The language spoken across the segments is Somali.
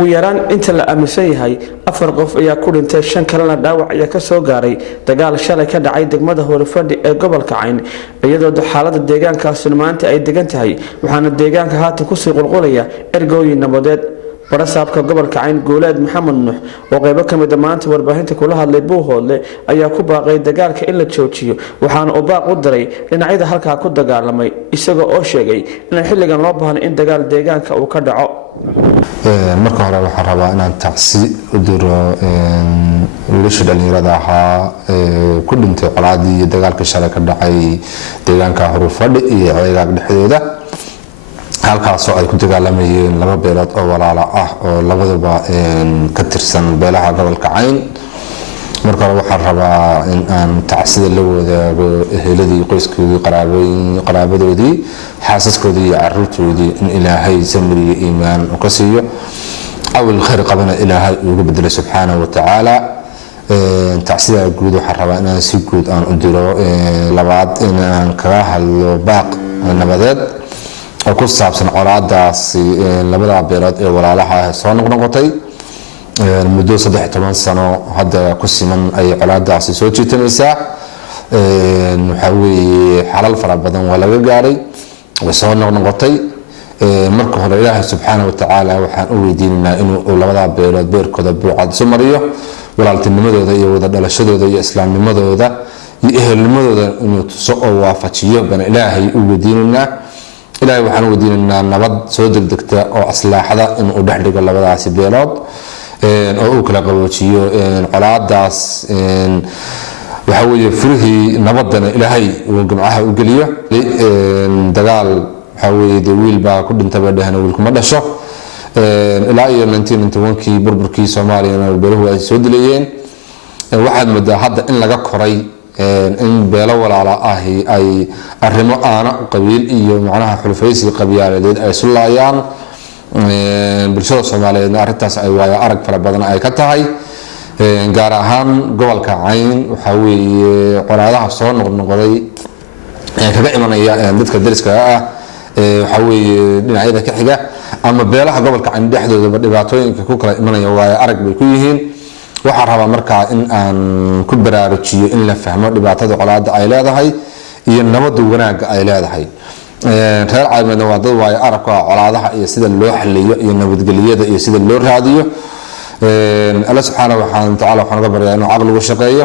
ugu yaraan inta la aaminsan yahay 4 qof ayaa ku dhintay 5 kalena dhaawac ayaa ka soo gaaray dagaal shalay ka dhacay degmada Horfadhi ee gobolka Cayn iyadoo xaaladda deegaankaas maanta ay degan tahay waxaana deegaanka haatan ku sii qulqulaya ergooyin nabadeed barasaabka gobolka Cayn Guuleed Maxamed Nuux oo qaybo kamid ah maanta warbaahinta kula hadlay Buuhoodle ayaa ku baaqay dagaalka in la joojiyo waxaana uu baaq u diray dhinacyada halka ku dagaalamay isagoo oo sheegay in xilligan loo baahan in dagaal deegaanka uu ka dhaco marka hore waxaan rabaa inaan tacsi u diro wiilasha dhalinyarada ahaa ku dhintay colaadii iyo dagaalka shalay ka dhacay deegaanka Horfadhi iyo ceegaag dhexdeeda halkaasoo ay ku dagaalamayeen laba beelood oo walaalo ah oo labaduba ka tirsan beelaha gobolka Cayn marka hore waxaan rabaa in aan tacsida la wadaago eheladii qoyskoodii qaraabadoodii xaasaskoodii iyo carruurtoodii in Ilaahay samir iyo iimaan u ka siiyo awil khayr qabana Ilaahay ugu bedelo subxaanahu wa ta'ala tacsida guud waxaan rabaa in aan si guud aan u diro labaad in aan kaga hadlo baaq nabadeed oo ku saabsan colaadaasi labada beelood ee walaalaha ah soo noqnoqotay muddo 13 sano hadda ku siman ay colaadaasi soo jiitanaysaa waxa weeye xalal fara badan waa laga gaaray way soo noqnoqotay marka hore Ilaahay subxaanahu wa ta'ala waxaan u weydiinaynaa inuu labada beelood beerkooda buucad soo mariyo walaaltinimadooda iyo wada dhalashadooda iyo islaamnimadooda iyo ehelnimadooda inuu soo waafajiyo bana Ilaahay u weydiinaynaa Ilaahay waxaan weydiinaynaa nabad soo degdegta oo aslaaxada in uu dhaxdhigo labadaasi beelood oo uu kala qaboojiyo colaadaas waxa weeye furihii nabadana Ilaahay uu gumcaha u geliyo dagaal waxa weeye wiil baa ku dhintay badahana wiil kuma dhasho ilaa iyo 1991kii burburkii Soomaaliya beeluhu ay soo dilayeen waxaad moodaa hadda in laga koray in beelo walaalo ah ay arrimo aana qabiil iyo macnaha xulfaysi qabiiladeed ay sulaayaan bulshada Soomaaliyeed arintaas ay waayo arag fara badan ay ka tahay gaar ahaan gobolka Cayn waxa weeye qolaadaha soo noqnoqday ee kaga imanaya dadka dariska ah waxa weeye dhinacyada ka xiga ama beelaha gobolka Cayn dhexdooda dhibaatooyinka ku kala imanaya waayo arag bay ku yihiin waxaan rabaa markaa in aan ku baraarujiyo in la fahmo dhibaatada colaadda ay leedahay iyo nabadda wanaagga ay leedahay reer Cayn waa dad waayo aragka colaadaha iyo sida loo xalliyo iyo nabadgelyada iyo sida loo raadiyo Allah subhanahu wa ta'ala waxaan uga baryaa inuu aqligu shaqeeyo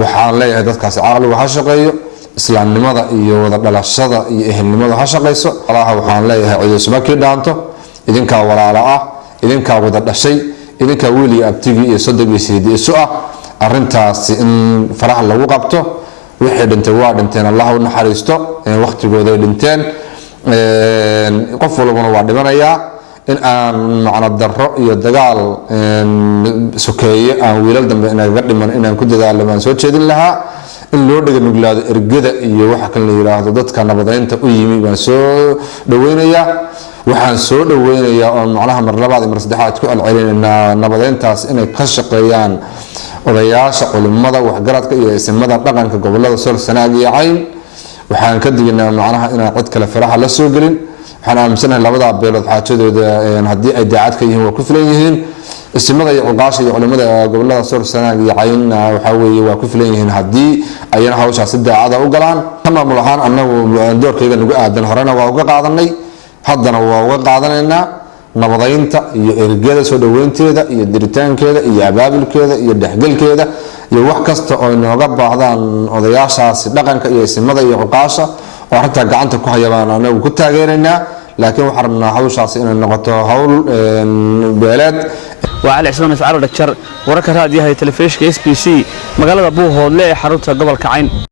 waxaan leeyahay dadkaas aqligu ha shaqeeyo islaamnimada iyo wada dhalashada iyo ehelnimada ha shaqeyso walaalaha waxaan leeyahay cudusba kii dhaanto idinka walaalo ah idinka wada dhashay idinka wiili abtigi iyo sodogeysiidii isu ah arintaas in farax lagu qabto wixii dhintay waa dhinteen Allah u naxariisto waqtigooda dhinteen qof walba waa dhimanaya in aan macna darro iyo dagaal sokeeye aan wiilal dambe inaga dhiman inaan ku dadaalamaan soo jeedin lahaa in loo dhiga nuglaado ergada iyo waxa kale la yiraahdo dadka nabadeynta u yimi baan soo dhaweynayaa waxaan soo dhaweynayaa oo macnaha mar labaad iyo mar saddexaad ku celcelinayna nabadeyntaas inay ka shaqeeyaan odayaasha culimada waxgaradka iyo isimada dhaqanka gobolada Sool Sanaag iyo Cayn waxaan ka dignaa macnaha inaan cid kale faraha la soo galin waxaan aaminsanahay labada beelood xaajadooda haddii ay daacad ka yihiin waa ku filan yihiin isimada iyo uqaasha iyo culimada gobolada Sool Sanaag iyo Cayn waxa weeye waa ku filan yihiin haddii ayna hawshaas daacad u galaan maamul ahaan annagu doorkayga nagu aadan horena waa uga qaadanay haddana waa uga qaadanaynaa nabadeynta iyo ergada soo dhaweynteeda iyo diritaankeeda iyo abaabulkeeda iyo dhaxgalkeeda iyo wax kasta oo inooga baahdaan odayaashaas dhaqanka iyo isimada iyo uqaasha oo arrinta gacanta ku hayaan anagu ku taageeraynaa laakiin waxaan rabnaa hawshaas inay noqoto hawl beeleed وعلى عثمان فعلوا دكتور وركه راديو هاي تلفزيون SBC magaalada Buuhoodle ee xarunta gobolka Cayn